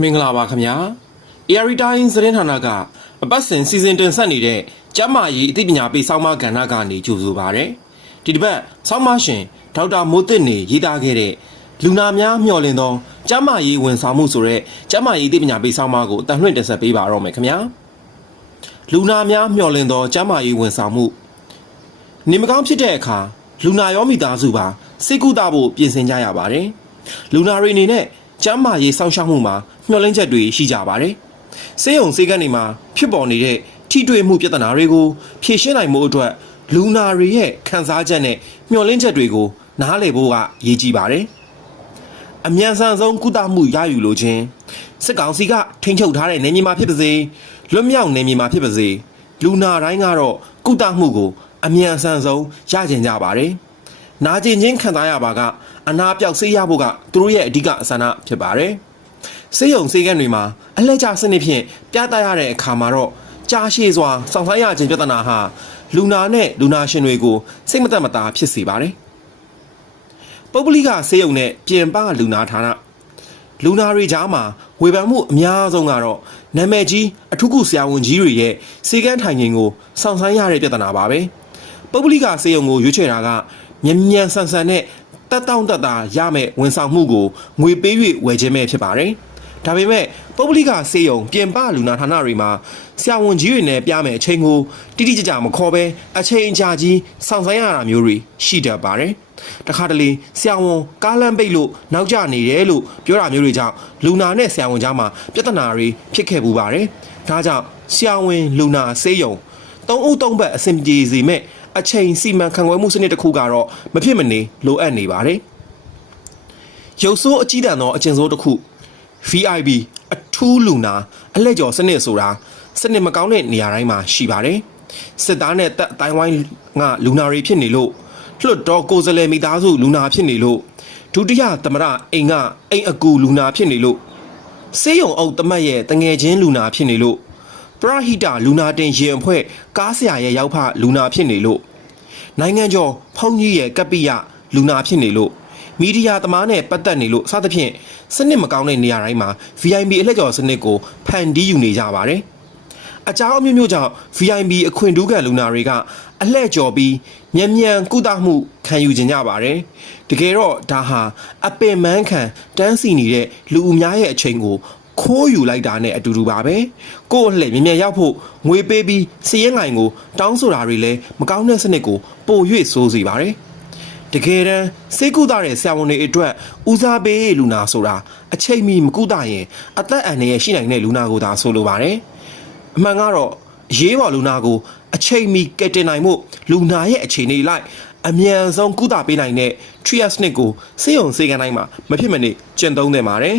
မင်္ဂလာပါခင်ဗျာ AR Time သတင်းဌာနကအပတ်စဉ်စီစဉ်တင်ဆက်နေတဲ့ကျမ်းမာရေးအသိပညာပေးဆောင်းပါးကဏ္ဍကနေကြိုဆိုပါရစေဒီတစ်ပတ်ဆောင်းပါးရှင်ဒေါက်တာမိုးသစ်နေရေးသားခဲ့တဲ့လူနာများမျှော်လင့်သောကျမ်းမာရေးဝန်ဆောင်မှုဆိုတဲ့ကျမ်းမာရေးအသိပညာပေးဆောင်းပါးကိုအတန်လွှင့်တင်ဆက်ပေးပါတော့မယ်ခင်ဗျာလူနာများမျှော်လင့်သောကျမ်းမာရေးဝန်ဆောင်မှုနေမကောင်းဖြစ်တဲ့အခါလူနာရောမိသားစုပါစိတ်ကူတာဖို့ပြင်ဆင်ကြရပါတယ်လူနာတွေအနေနဲ့ ကျမ်းမာရေးစောင့်ရှောက်မှုမှာမျှော်လင့်ချက်တွေရှိကြပါတယ်စေယုံစေကန်းတွေမှာဖြစ်ပေါ်နေတဲ့ထိတွေ့မှုပြဿနာတွေကိုဖြေရှင်းနိုင်မှုအတွက်လူနာတွေရဲ့ခံစားချက်နဲ့မျှော်လင့်ချက်တွေကိုနားလည်ဖို့ကအရေးကြီးပါတယ်အမြန်ဆန်ဆုံးကုသမှုရယူလိုခြင်းစစ်ကောင်စီကထိန်းချုပ်ထားတဲ့နေမြေမှာဖြစ်ပါစေလွတ်မြောက်နေမြေမှာဖြစ်ပါစေလူနာတိုင်းကတော့ကုသမှုကို အမြန်ဆန်ဆုံးရကြင်ကြပါတယ်။နာကျင်ချင်းခံစားရပါက အနာပြောက်ဆေးရဖို့ကသူတို့ရဲ့အဓိကအဆန္ဒဖြစ်ပါတယ်။ဆေးရုံဆေးကန်းတွေမှာအလှည့်ကျစနစ်ဖြင့်ပြသရတဲ့အခါမှာတော့ကြားရှည်စွာစောင့်ဆိုင်းရခြင်းပြဿနာဟာလူနာနဲ့လူနာရှင်တွေကိုစိတ်မသက်မသာဖြစ်စေပါတယ်။ပုဂ္ဂလိကဆေးရုံနဲ့ပြင်ပလူနာဌာနလူနာတွေကြားမှာဝေဖန်မှုအများဆုံးကတော့နာမည်ကြီးအထုကုဆရာဝန်ကြီးတွေရဲ့စေကန်းထိုင်ခြင်းကိုစောင့်ဆိုင်းရတဲ့ပြဿနာပါပဲပုဂ္ဂလိကစေယုံကိုရွေးချယ်တာကမြန်မြန်ဆန်ဆန်နဲ့ တက်တောင့်တက်တာရမယ့်ဝန်ဆောင်မှုကိုငွေပေး၍ဝယ်ခြင်းပဲဖြစ်ပါတယ်ဒါပေမဲ့ပုဂ္ဂလိကစေယုံပြင်ပလူနာဌာနတွေမှာဆရာဝန်ကြီးတွေနဲ့ပြမယ်အချိန်ကိုတိတိကျကျမခေါ်ပဲအချိန်ကြာကြီးစောင့်ဆိုင်းရတာမျိုးတွေရှိတတ်ပါတယ်တခါတလေဆရာဝန်ကားလမ်းပိတ်လို့နောက်ကျနေတယ်လို့ပြောတာမျိုးတွေကြောင့်လူနာနဲ့ဆရာဝန်ကြားမှာပြဿနာတွေဖြစ်ခဲ့ပူပါတယ်။ဒါကြောင့်ဆရာဝန်လူနာဆေးရုံသုံးဦးသုံးဘက်အဆင်ပြေစေမဲ့ အချိန်စီမံခန့်ခွဲမှုစနစ်တစ်ခုကတော့မဖြစ်မနေလိုအပ်နေပါတယ်။ရုပ်ဆိုးအကြီးတန်းသောအကျဉ်းစိုးတစ်ခု VIB အထူးလူနာအလက်ကျော်စနစ်ဆိုတာစနစ်မကောင်းတဲ့နေရာတိုင်းမှာရှိပါတယ်။စစ်သားနဲ့တပ်အတိုင်းဝိုင်းကလူနာတွေဖြစ်နေလို့လွတ်တော်ကိုယ်စားလှယ်မိသားစုလူနာဖြစ်နေလို့ဒုတိယသမရအိမ်ကအိမ်အကူလူနာဖြစ်နေလို့စေယုံအုပ်တမတ်ရဲ့တငယ်ချင်းလူနာဖြစ်နေလို့ ပရဟိတလူနာတင်ရင်အဖွဲ့ကားဆရာရဲ့ရောက်ဖလူနာဖြစ်နေလို့နိုင်ငံကျော်ဖုန်ကြီးရဲ့ကပ္ပိယလူနာဖြစ်နေလို့မီဒီယာသမားနဲ့ပတ်သက်နေလို့စသဖြင့်စနစ်မကောင်းတဲ့နေရာတိုင်းမှာ VIP အလှည့်ကျော်စနစ်ကိုဖန်တီးယူနေကြပါတယ်အကြောင်းအမျိုးမျိုးကြောင့် VIP အခွင့်ထူးခံလူနာတွေကအလှည့်ကျော်ပြီးမြန်မြန်ကုသမှုခံယူကြကြပါတယ်။တကယ်တော့ဒါဟာအပင်မန်းခံတန်းစီနေတဲ့လူအများရဲ့အချိန်ကို ခိုးယူလိုက်တာနဲ့အတူတူပါပဲ။ကိုယ့်အလှည့်မြန်မြန်ရောက်ဖို့ငွေပေးပြီးစီးရဲငိုင်ကိုတောင်းဆိုတာတွေလည်းမကောင်းတဲ့စနစ်ကိုပို၍စိုးစီပါတယ်။တကယ်တမ်းစိတ်ကူတာတဲ့ဆရာဝန်တွေအတွက်ဦးစားပေးလူနာဆိုတာအချိန်မီမကူတာရင်အသက်အန္တရာယ်ရှိနိုင်တဲ့လူနာကိုသာဆိုလိုပါတယ်။အမှန်ကတော့အရေးပေါ်လူနာကိုအချိန်မီကယ်တင်နိုင်မှုလူနာရဲ့အခြေအနေလိုက်အမြန်ဆုံးကုသပေးနိုင်တဲ့ triage နှစ်ကိုစေယုံစေကန်တိုင်းမှာမဖြစ်မနေကျင့်သုံးသင့်ပါတယ်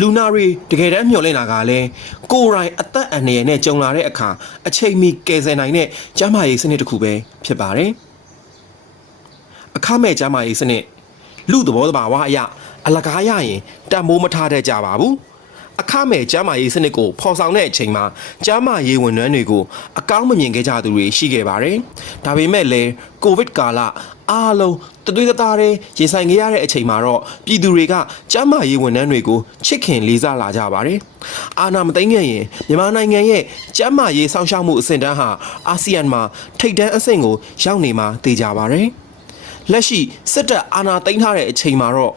လူနာတွေတကယ်တမ်းမျှော်လင့်တာကလည်းကိုယ်တိုင်အသက်အန္တရာယ်နဲ့ကြုံလာတဲ့အခါအချိန်မီကယ်ဆယ်နိုင်တဲ့ကျန်းမာရေးစနစ်တစ်ခုပဲဖြစ်ပါတယ်အခမဲ့ကျန်းမာရေးစနစ်လူသဘောတဘာဝအရအလကားရရင်တန်မိုးမထားတတ်ကြပါဘူးအခမဲ့ကျမ်းမာရေးစနစ်ကိုဖော်ဆောင်တဲ့အချိန်မှာကျမ်းမာရေးဝန်ထမ်းတွေကိုအကောင်းမမြင်ခဲ့ကြသူတွေရှိခဲ့ပါတယ်။ဒါပေမဲ့လည်းကိုဗစ်ကာလ အားလုံးတသွေးတသားတွေရင်ဆိုင်ခဲ့ရတဲ့အချိန်မှာတော့ပြည်သူတွေကကျမ်းမာရေးဝန်ထမ်းတွေကိုချစ်ခင်လေးစားလာကြပါတယ်။အာဏာမသိမ်းခဲ့ရင်မြန်မာနိုင်ငံရဲ့ကျမ်းမာရေးစောင့်ရှောက်မှုအဆင့်တန်းဟာအာဆီယံမှာထိပ်တန်းအဆင့်ကိုရောက်နေမှာသိကြပါတယ်။လက်ရှိစစ်တပ်အာဏာသိမ်းထားတဲ့အချိန်မှာတော့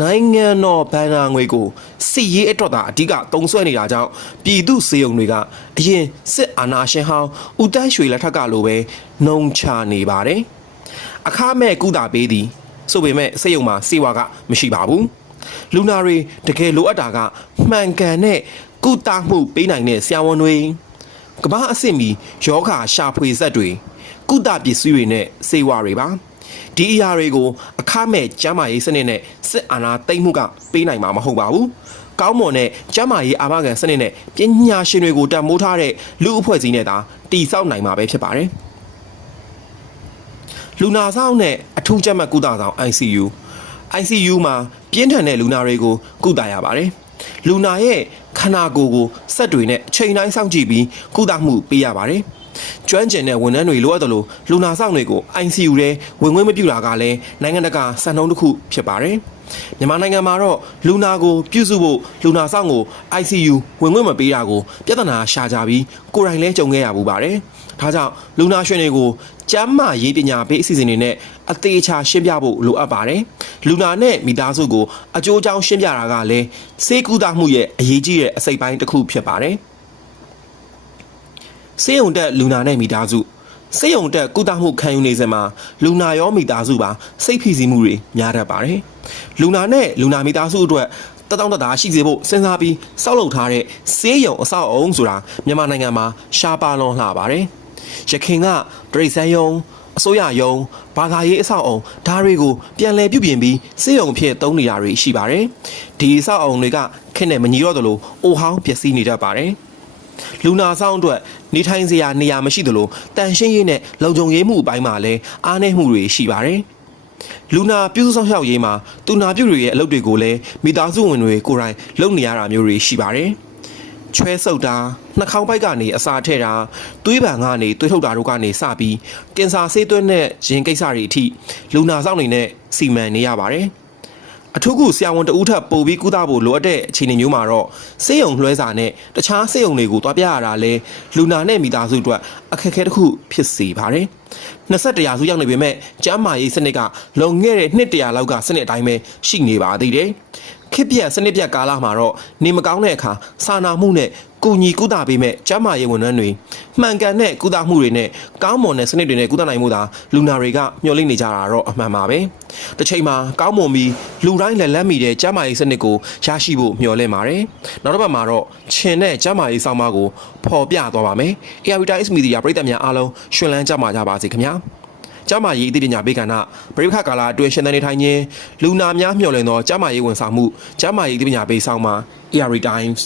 နိုင်ငံတော်ဘဏ္ဍာငွေကိုစစ်ရေးအတွက်သာအဓိကတုံးဆွဲနေတာကြောင့်ပြည်သူစေယုံတွေကအရင်စစ်အာဏာရှင်ဟောင်းဦးတန်းရွှေလက်ထက်ကလိုပဲနှုံချနေပါတယ်။ အခမဲ့ကုသပေးသည်ဆိုပေမဲ့စေယုံမှာစေဝါကမရှိပါဘူး။လူနာတွေတကယ်လိုအပ်တာကမှန်ကန်တဲ့ကုသမှုပေးနိုင်တဲ့ဆရာဝန်တွေကမ္ဘာအဆင့်မီယောဂါရှာဖွေဇက်တွေကုသပစ္စည်းတွေနဲ့စေဝါတွေပါဒီအရာတွေကိုအခမဲ့ကျန်းမာရေးစနစ်နဲ့စစ်အာဏာသိမ်းမှုကပေးနိုင်မှာမဟုတ်ပါဘူးကောင်းမွန်တဲ့ကျန်းမာရေးအာမခံစနစ်နဲ့ပညာရှင်တွေကိုတန်မိုးထားတဲ့လူအဖွဲ့အစည်းနဲ့သာတည်ဆောက်နိုင်မှာပဲဖြစ်ပါတယ် လူနာဆောင်နဲ့အထူးကြက်မှတ်ကုသဆောင် ICU ICU မှာပြင်းထန်တဲ့လူနာတွေကိုကုသရပါတယ်လူနာရဲ့ခန္ဓာကိုယ်ကိုစက်တွေနဲ့အချိန်တိုင်းစောင့်ကြည့်ပြီးကုသမှုပေးရပါတယ်ကျွမ်းကျင်တဲ့ဝန်ထမ်းတွေလိုအပ်တယ်လို့လူနာဆောင်တွေကို ICU ထဲဝင်ခွင့်မပြုတာကလည်းနိုင်ငံတကာစံနှုန်းတစ်ခုဖြစ်ပါတယ် မြန်မာနိုင်ငံမှာတော့လူနာကိုပြုစုဖို့လူနာဆောင်ကို ICU ဝင်ခွင့်မပေးတာကိုပြဿနာရှာကြပြီးကိုယ်တိုင်လည်းကြုံခဲ့ရပူပါတယ်။ဒါကြောင့်လူနာရှင်တွေကိုကျမ်းမာရေးပညာပေးအစီအစဉ်တွေနဲ့အသေးချာရှင်းပြဖို့လိုအပ်ပါတယ်။လူနာနဲ့မိသားစုကိုအကျိုးအကြောင်းရှင်းပြတာကလည်းစေကူတာမှုရဲ့အရေးကြီးတဲ့အစိတ်ပိုင်းတစ်ခုဖြစ်ပါတယ်။စေယုံတက်လူနာနဲ့မိသားစု စေယုံတက်ကုသမှုခံယူနေစမှာလူနာရောမိသားစုပါစိတ်ဖိစီးမှုတွေများတတ်ပါတယ်။လူနာနဲ့လူနာမိသားစုအတွက်တတောင်းတတာရှိစေဖို့စဉ်းစားပြီးစောက်လုပ်ထားတဲ့စေးရုံအဆောက်အုံဆိုတာမြန်မာနိုင်ငံမှာရှားပါလွန်လှပါတယ်။ရခင်ကဒရိတ်ဆန်းယုံအစိုးရယုံဘာသာရေးအဆောက်အုံဒါတွေကိုပြန်လည်ပြုပြင်ပြီးစေယုံအဖြစ်သုံးနေတာတွေရှိပါတယ်။ဒီအဆောက်အုံတွေကခက်နဲ့မညီတော့သလိုအိုဟောင်းပျက်စီးနေတတ်ပါတယ်။ လူနာဆောင်အတွက်နေထိုင်စရာနေရာမရှိသလိုတန်ရှင်းရေးနဲ့လုံခြုံရေးမှုအပိုင်းမှာလည်းအားနည်းမှုတွေရှိပါတယ်။လူနာပြုစုဆောင်ရှောက်ရေးမှာတူနာပြုတွေရဲ့အလုပ်တွေကိုလည်းမိသားစုဝင်တွေကိုယ်တိုင်လုပ်နေရတာမျိုးတွေရှိပါတယ်။ချွဲဆုပ်တာနှာခေါင်းပိုက်ကနေအစာထည့်တာသွေးပံကနေသွေးထုတ်တာတို့ကနေစပြီးကင်ဆာဆေးသွင်းတဲ့ရင်ကိစ္စတွေအထိလူနာဆောင်နေနဲ့စီမံနေရပါတယ်။ အထူးကုဆရာဝန်တဦးထပ်ပို့ပြီးကုသဖို့လိုအပ်တဲ့အခြေအနေမျိုးမှာတော့စေယုံလွှဲစာနဲ့တခြားစေယုံတွေကိုတွားပြရတာလဲလူနာနဲ့မိသားစုအတွက်အခက်အခဲတစ်ခုဖြစ်စေပါတယ်။21ရာစုရောက်နေပေမဲ့ကျန်းမာရေးစနစ်ကလုံခဲ့တဲ့နှစ်တရာလောက်ကစနစ်အတိုင်းပဲရှိနေပါသေးတယ်။ ခေတ်ပြက်စနစ်ပြက်ကာလမှာတော့နေမကောင်းတဲ့အခါစာနာမှုနဲ့ကုညီကုသပေးမဲ့ကျန်းမာရေးဝန်ထမ်းတွေမှန်ကန်တဲ့ကုသမှုတွေနဲ့ကောင်းမွန်တဲ့စနစ်တွေနဲ့ကုသနိုင်မှုသာလူနာတွေကမျှော်လင့်နေကြတာတော့အမှန်ပါပဲ။တစ်ချိန်မှာကောင်းမွန်ပြီးလူတိုင်းလက်လက်မိတဲ့ကျန်းမာရေးစနစ်ကိုရရှိဖို့မျှော်လင့်ပါတယ်။နောက်တစ်ပတ်မှာတော့ခြင်တဲ့ကျန်းမာရေးဆောင်မကိုဖော်ပြသွားပါမယ်။ AR Times Media ပရိသတ်များအားလုံးရှင်လန်းကြမှာကြပါစေခင်ဗျာ။ ကျမရေးအသိပညာပေးကဏ္ဍပရိခကာလအတွင်းရှင်သန်နေထိုင်ခြင်းလူနာများမျှော်လင့်သောကျမရေးဝန်ဆောင်မှုကျမရေးအသိပညာပေးဆောင်မှာ AR Times